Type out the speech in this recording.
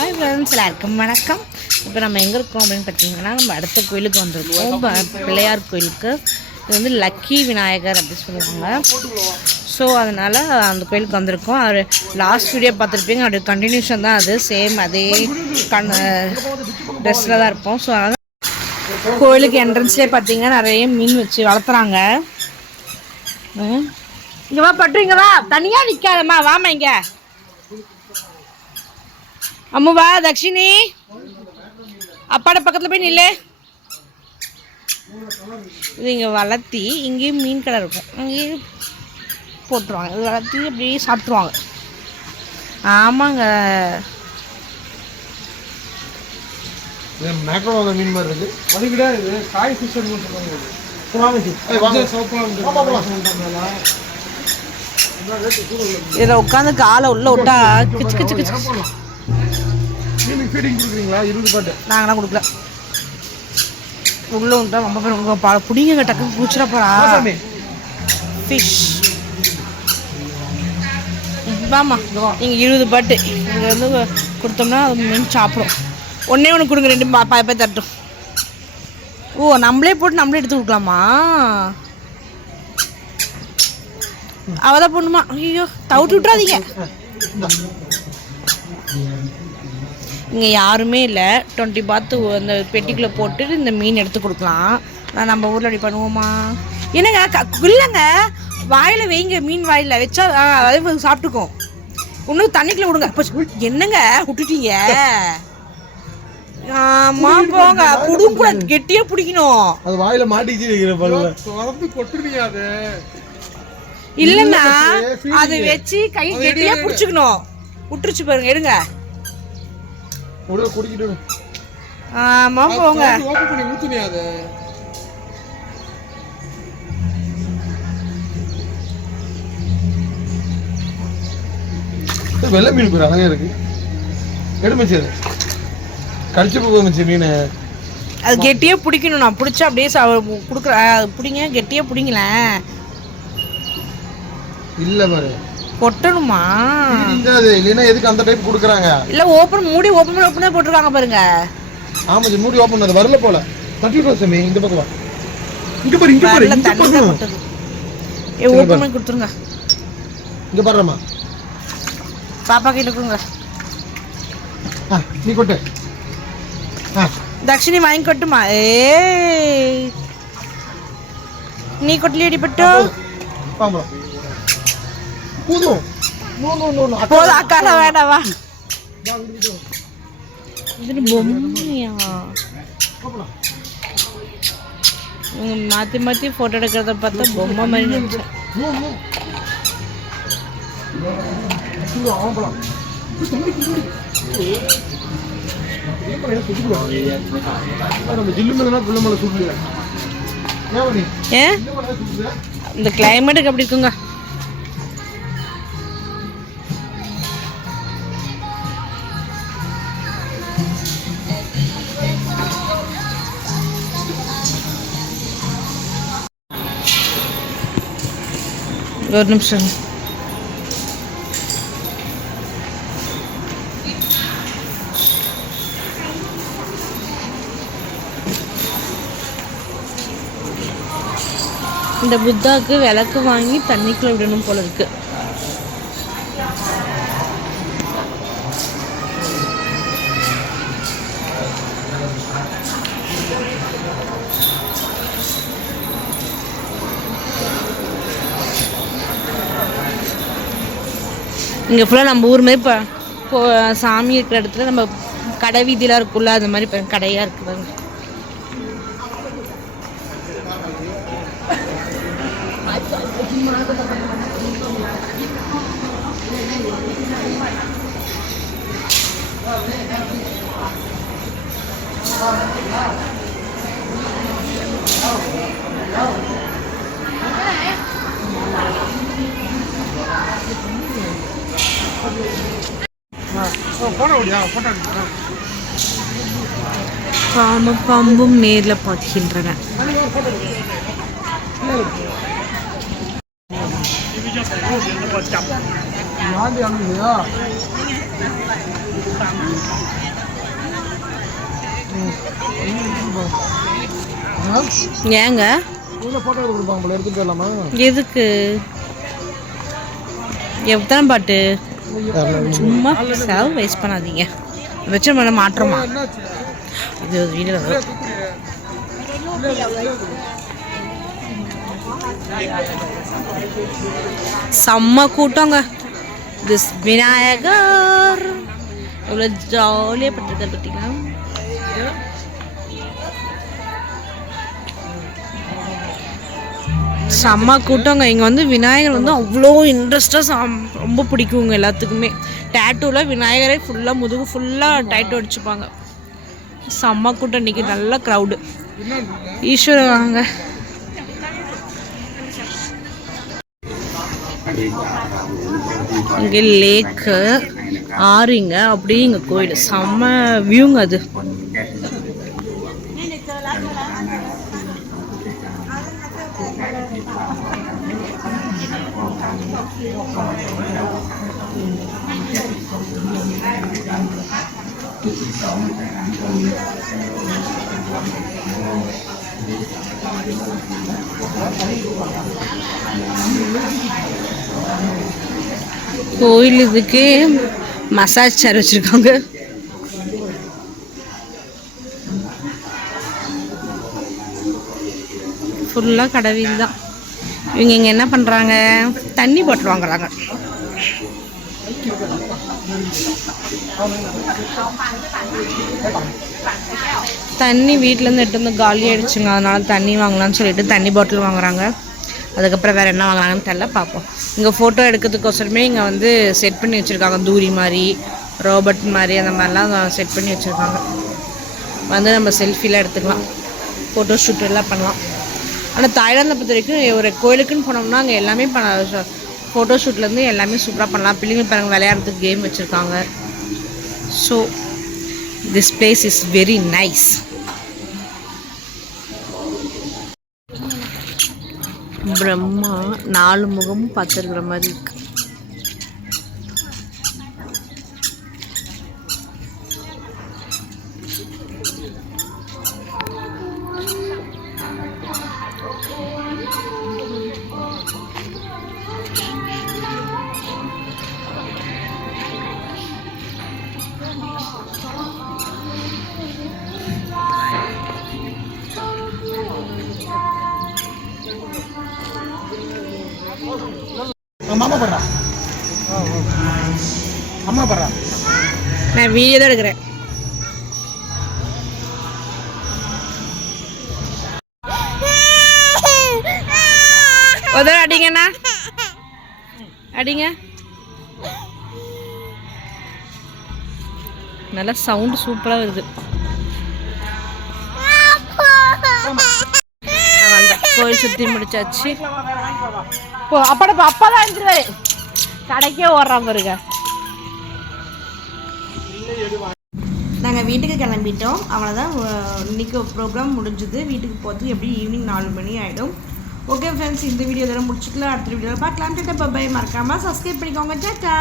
Hi friends, எல்லாருக்கும் வணக்கம். இப்போ நம்ம எங்கே இருக்கோம் அப்படின்னு பார்த்தீங்கன்னா, நம்ம அடுத்த கோயிலுக்கு வந்திருக்கோம், பிள்ளையார் கோயிலுக்கு. இது வந்து லக்கி விநாயகர் அப்படின்னு சொல்லுவாங்க. ஸோ அதனால் அந்த கோயிலுக்கு வந்திருக்கோம். அவர் லாஸ்ட் வீடியோ பார்த்துருப்பீங்க, அது கண்டினியூஷன் தான். அது சேம் அதே ட்ரெஸ்ஸில் தான் இருப்போம். ஸோ அதனால் கோயிலுக்கு என்ட்ரன்ஸ்லேயே பார்த்தீங்கன்னா நிறைய மீன் வச்சு வளர்த்துறாங்க. இங்கே வா பட்டு, இங்கே வா, தனியாக நிற்காதம்மா, வாமா இங்கே. அம்முவா தக்ஷினி, அப்பாட பக்கத்தில் போய் நில்லு. இது இங்கே வளர்த்தி இங்கேயும் மீன் கடை இருக்கும், அங்கேயும் போட்டுருவாங்க. இது வளர்த்தி அப்படியே சாப்பிட்ருவாங்க. ஆமாங்க, மீன் மாதிரி இருக்கு. அது கிடையாது, காய் ஃபிஷ் இதில் உட்காந்து காலை உள்ள விட்டா கிச்சு கிச்சு கிச்சு. நாங்களாம் கொடுக்கல, உள்ள விட்டா ரொம்ப பேர் பிடிங்க டக்குன்னு பூச்சிட போறா ஃபிஷ். வாமா, இங்கே 20 பாட்டு இங்கே வந்து கொடுத்தோம்னா மீன் சாப்பிடும். ஒன்றே ஒன்று கொடுங்க, 2 பாய் தட்டும். ஓ, நம்மளே போட்டு நம்மளே எடுத்து கொடுக்கலாமா? அவதான் பொண்ணுமா. ஐயோ, தவிட்டு விட்டுறாதீங்க. இங்கே யாருமே இல்லை. 20 பாத்து அந்த பெட்டிக்குள்ளே போட்டுட்டு இந்த மீன் எடுத்து கொடுக்கலாம். நான் நம்ம ஊரில் அப்படி பண்ணுவோமா? என்னங்க இல்லைங்க, வாயில் வைங்க, மீன் வாயில் வச்சா அதே சாப்பிட்டுக்கும். இன்னும் தண்ணிக்குள்ளே விடுங்க. என்னங்க விட்டுட்டீங்க? ஆமா போங்க, புடும் கூட கெட்டியா பிடிக்கணும். அது வாயில மாட்டிக்கிச்சு. இல்லன்னா அதை வச்சு கை கெட்டியா பிடிச்சுக்கணும். விட்டுருச்சு பாருங்க, எடுங்க. ஆமா போங்க. வெள்ளை மீன் பேர் அழகா இருக்கு. எடுமச்சு கடிச்சு போச்சு மீன். அது கெட்டியா பிடிக்கணும். நான் பிடிச்சா அப்படியே கொடுக்குறேன். பிடிங்க, கெட்டியா பிடிங்கள. இல்ல பாரு, கொட்டணுமா? இல்லைன்னா எதுக்கு அந்த டைப் கொடுக்குறாங்க? இல்ல ஓபன் மூடி ஓபன் போட்டுருக்காங்க பாருங்க. ஆமா, மூடி ஓபன் அது வரல போல. தட்டிட்டு சாமி, இந்த பக்கம் வா. இங்க பாரு, இங்க பாரு, இங்க பாரு. ஓபன் பண்ணி கொடுத்துருங்க. இங்க பாருமா, பாப்பா கிட்ட கொடுங்க. நீ கொட்டு. தக்ஷினி வாங்கி கொட்டுமா? நீ கொட்டலி அடிப்பட்டு போதும். போதும், அக்கால வேண்டாவா? இது பொம்மையா? மாத்தி மாத்தி போட்டோ எடுக்கிறத பார்த்தா பொம்மை மாதிரி நினைச்சேன். இந்த கிளைமேட்டுக்கு அப்படி இருக்குங்க. ஒரு நிமிஷம். இந்த புத்தாவுக்கு விளக்கு வாங்கி தண்ணிக்குள்ள விடணும் போல இருக்கு. இங்கே ஃபுல்லாக நம்ம ஊர் மாதிரி இப்போ சாமி இருக்கிற இடத்துல நம்ம கடை வீதியெலாம் இருக்குல்ல, அது மாதிரி கடையாக இருக்கு பாருங்க. பாம்பும் பாம்பும் நேரில் பார்க்கின்றன. யாரு ஏங்க போட்டோ எடுத்து கொடுப்பாங்க போல, எடுத்துட்டு போயிடலாமா? எதுக்கு எத்தனை பாட்டு சும்மா செலவு வேஸ்ட் பண்ணாதீங்க. வச்சு மேலே மாற்றமா இது வீடியோ செம்ம கூட்டங்க. திஸ் விநாயகர் எவ்வளோ ஜாலியாக பட்டிருக்காரு பார்த்தீங்களா? செம்ம கூட்டங்க. இங்கே வந்து விநாயகர் வந்து அவ்வளோ இன்ட்ரெஸ்டாக ரொம்ப பிடிக்குங்க எல்லாத்துக்குமே. டேட்டூவில் விநாயகரே ஃபுல்லாக முதுகு ஃபுல்லாக டேட்டூ அடிச்சுப்பாங்க. செம்ம கூட்டம் இன்றைக்கி, நல்ல க்ரௌடு. ஈஸ்வரன் வாங்க. இங்கே லேக்கு ஆறுங்க, அப்படியே இங்கே கோயில் செம்ம வியூங்க. அது கோயில் இதுக்கு மசாஜ் சேர் வச்சிருக்காங்க. ஃபுல்லாக கடவுள் தான். இவங்க இங்கே என்ன பண்ணுறாங்க, தண்ணி பாட்டில் வாங்குறாங்க. தண்ணி வீட்டிலேருந்து எடுத்து வந்து காலி ஆகிடுச்சுங்க, அதனால தண்ணி வாங்கலாம்னு சொல்லிட்டு தண்ணி பாட்டில் வாங்குறாங்க. அதுக்கப்புறம் வேறு என்ன வாங்குறாங்கன்னு தெரியல, பார்ப்போம். இங்கே ஃபோட்டோ எடுக்கிறதுக்கோசரமே இங்கே வந்து செட் பண்ணி வச்சுருக்காங்க. தூரி மாதிரி, ரோபோட் மாதிரி, அந்த மாதிரிலாம் செட் பண்ணி வச்சுருக்காங்க. வந்து நம்ம செல்ஃபிலாம் எடுத்துக்கலாம், ஃபோட்டோ ஷூட் எல்லாம் பண்ணலாம். ஆனால் தாய்லாந்தை பொறுத்த வரைக்கும் ஒரு கோயிலுக்குன்னு போனோம்னா அங்கே எல்லாமே ஃபோட்டோ ஷூட்லேருந்து எல்லாமே சூப்பராக பண்ணலாம். பிள்ளைங்க பாருங்கள் விளையாடுறதுக்கு கேம் வச்சுருக்காங்க. So this place is very nice. Brahma 4 முகமும் பார்த்துருக்குற மாதிரி இருக்கு. மாமா படுறா, அம்மா படுறா. நான் வீடியோ தான் எடுக்கிறேன். அடிங்கண்ணா, அடிங்க. நல்லா சவுண்டு சூப்பராக வருது. கோயில் சுற்றி முடிச்சாச்சு. அப்பா தான் இருந்துருவாரு, கடைக்கே ஓடுறான் பாருங்க. நாங்கள் வீட்டுக்கு கிளம்பிட்டோம், அவ்வளோதான். இன்னைக்கு ப்ரோக்ராம் முடிஞ்சுது. வீட்டுக்கு போகிறதுக்கு எப்படி ஈவினிங் 4 மணி ஆகிடும். ஓகே ஃப்ரெண்ட்ஸ், இந்த வீடியோ இதெல்லாம் முடிச்சுக்கலாம். அடுத்த வீடியோவில் பார்க்கலாம். Tata bye. மறக்காமல் சப்ஸ்கிரைப் பண்ணிக்கோங்க. டாட்டா.